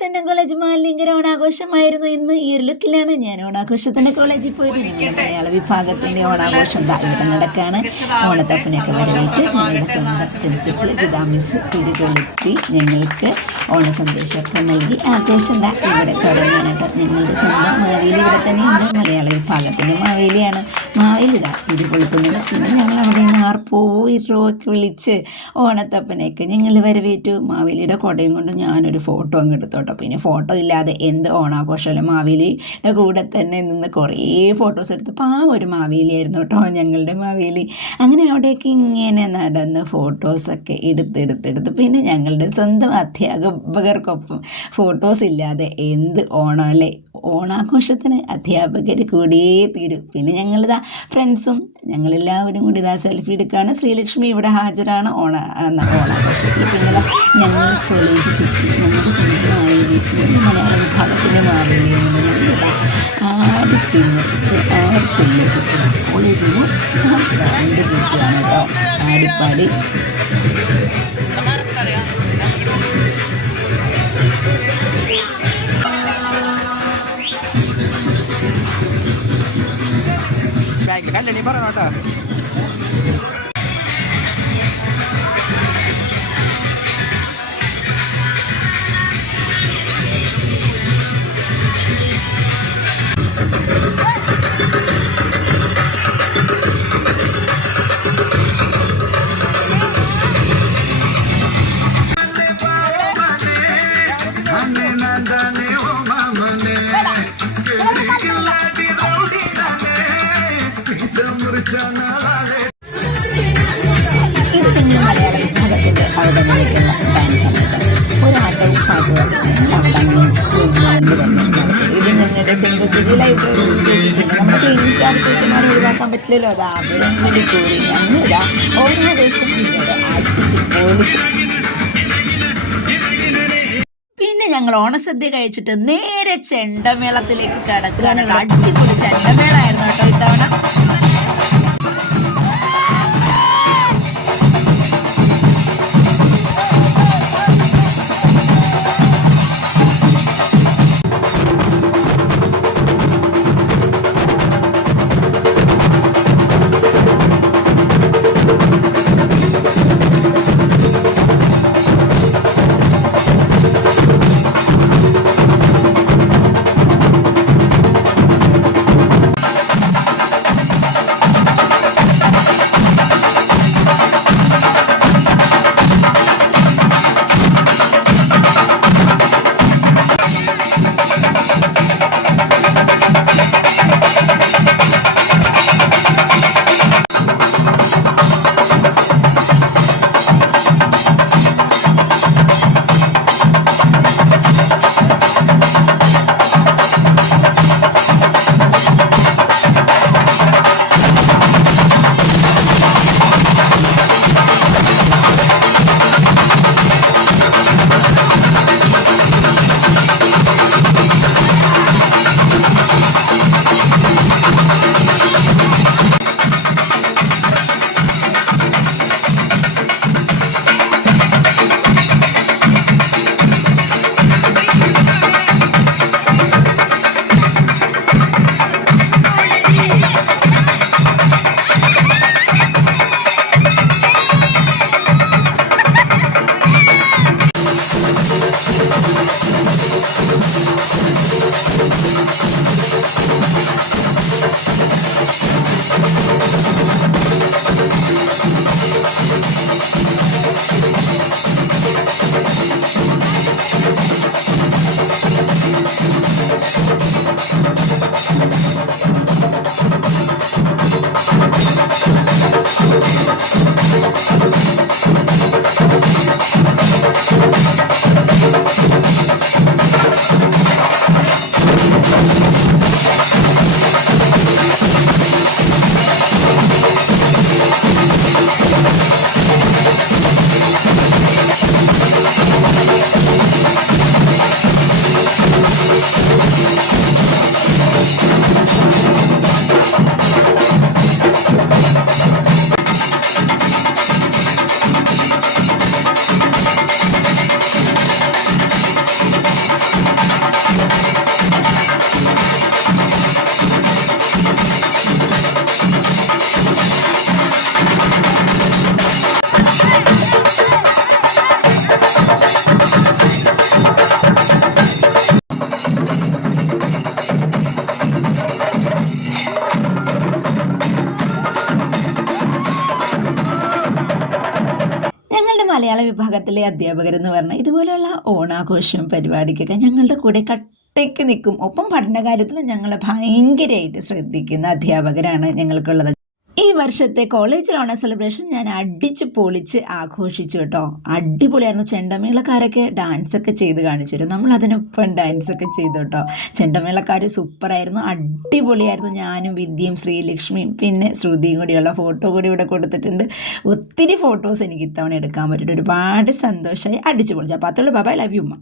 SNM college മാലിന്യങ്കര ഓണാഘോഷമായിരുന്നു. ഇന്ന് ഈ ഒരു ലുക്കിലാണ് ഞാൻ ഓണാഘോഷത്തിൻ്റെ കോളേജിൽ പോയത്. ഞങ്ങളുടെ മലയാള വിഭാഗത്തിൻ്റെ ഓണാഘോഷം ഇവിടെ നടക്കാണ്. ഓണത്തപ്പനെയൊക്കെ വരവേറ്റ് ഞങ്ങളുടെ സ്വന്തം പ്രിൻസിപ്പൽ ജിതാ മിസ് തിരികൊളുത്തി ഞങ്ങൾക്ക് ഓണസന്ദേശമൊക്കെ നൽകി ആഘോഷം ഇവിടെ തുടങ്ങാനായിട്ട്. ഞങ്ങളുടെ സ്വന്തം മാവേലി ഇവിടെ തന്നെയുണ്ട്. മലയാള വിഭാഗത്തിൻ്റെ മാവേലിയാണ്. മാവേലിതാ തിരികൊളുത്തുന്നത്. പിന്നെ ഞങ്ങൾ അവിടെ നിന്ന് ഇറോക്കെ വിളിച്ച് ഓണത്തപ്പനെയൊക്കെ ഞങ്ങൾ വരവേറ്റു. മാവേലിയുടെ കൊടയും കൊണ്ട് ഞാനൊരു ഫോട്ടോ അങ്ങ് എടുത്തോട്ടോ. പിന്നെ ഫോട്ടോ ഇല്ലാതെ എന്ത് ഓണാഘോഷമല്ല. മാവേലിയുടെ കൂടെ തന്നെ നിന്ന് കുറേ ഫോട്ടോസ് എടുത്തപ്പോൾ ആ ഒരു മാവേലിയായിരുന്നു കേട്ടോ ഞങ്ങളുടെ മാവേലി. അങ്ങനെ അവിടേക്ക് ഇങ്ങനെ നടന്ന് ഫോട്ടോസൊക്കെ എടുത്തെടുത്തെടുത്ത് പിന്നെ ഞങ്ങളുടെ സ്വന്തം അധ്യാപകർക്കൊപ്പം ഫോട്ടോസ് ഇല്ലാതെ എന്ത് ഓണം അല്ലേ. ഓണാഘോഷത്തിന് അധ്യാപകർ കൂടിയേ തീരും. പിന്നെ ഞങ്ങളിതാ ഫ്രണ്ട്സും ഞങ്ങളെല്ലാവരും കൂടി ഇതാ സെൽഫി എടുക്കുകയാണ്. ശ്രീലക്ഷ്മി ഇവിടെ ഹാജരാണ് ഓണാഘോഷത്തിൽ. പിന്നെ ഞങ്ങൾ കോളേജ് ചുറ്റി ഞങ്ങളുടെ സ്വന്തം മാവേലി മലയാള വിഭാഗത്തിൻ്റെ മാവേലി ഞങ്ങളിവിടെ ആർത്തുല്ലസിച്ച് കോളേജിൽ മൊത്തം റൗണ്ട് ചുറ്റുകയാണ് കേട്ടോ. ആടിപ്പാടി നീ പറഞ്ഞോട്ടോ. ഇത് നിങ്ങൾ മലയാള വിഭാഗത്തിൻ്റെ അവിടെ നിൽക്കുന്ന ഡാൻസാണ്. ഒരാട്ടവും പാട്ടുകളും അവിടെ നിന്ന് തന്നെ നടക്കും. ഇത് ഞങ്ങളുടെ സിംഗ ചേച്ചി ലൈബ്രറി ചേച്ചി. പിന്നെ നമ്മുടെ ക്ലീൻ സ്റ്റാർ ചേച്ചിമാരെ ഒഴിവാക്കാൻ പറ്റില്ലല്ലോ. അത് അവരെങ്കിലും കൂടി ഞങ്ങളിതാ ഓരോ ദേശം ഇവിടെ അടിച്ച് പൊളിച്ച്. പിന്നെ ഞങ്ങൾ ഓണസദ്യ കഴിച്ചിട്ട് നേരെ ചെണ്ടമേളത്തിലേക്ക് കടക്കുകയാണ്. അടിപൊളി ചെണ്ടമേളമായിരുന്നു കേട്ടോ ഇത്തവണ. മലയാള വിഭാഗത്തിലെ അധ്യാപകരെന്ന് പറഞ്ഞാൽ ഇതുപോലെയുള്ള ഓണാഘോഷം പരിപാടിക്കൊക്കെ ഞങ്ങളുടെ കൂടെ കട്ടയ്ക്ക് നിൽക്കും. ഒപ്പം പഠനകാര്യത്തിലും ഞങ്ങളെ ഭയങ്കരമായിട്ട് ശ്രദ്ധിക്കുന്ന അധ്യാപകരാണ് ഞങ്ങൾക്കുള്ളത്. ഈ വർഷത്തെ കോളേജ് ഓണ സെലിബ്രേഷൻ ഞാൻ അടിച്ച് പൊളിച്ച് ആഘോഷിച്ചു കേട്ടോ. അടിപൊളിയായിരുന്നു. ചെണ്ടമേളക്കാരൊക്കെ ഡാൻസൊക്കെ ചെയ്ത് കാണിച്ചിരുന്നു. നമ്മൾ അതിനൊപ്പം ഡാൻസൊക്കെ ചെയ്തു കേട്ടോ. ചെണ്ടമേളക്കാർ സൂപ്പറായിരുന്നു, അടിപൊളിയായിരുന്നു. ഞാനും വിദ്യയും ശ്രീലക്ഷ്മിയും പിന്നെ ശ്രുതിയും കൂടിയുള്ള ഫോട്ടോ കൂടി ഇവിടെ കൊടുത്തിട്ടുണ്ട്. ഒത്തിരി ഫോട്ടോസ് എനിക്ക് ഇത്തവണ എടുക്കാൻ പറ്റിയിട്ട് ഒരുപാട് സന്തോഷമായി, അടിച്ച് പൊളിച്ചു. അപ്പോൾ അത്തുള്ള ബാബാ, ലവ് യു ഉമ്മ.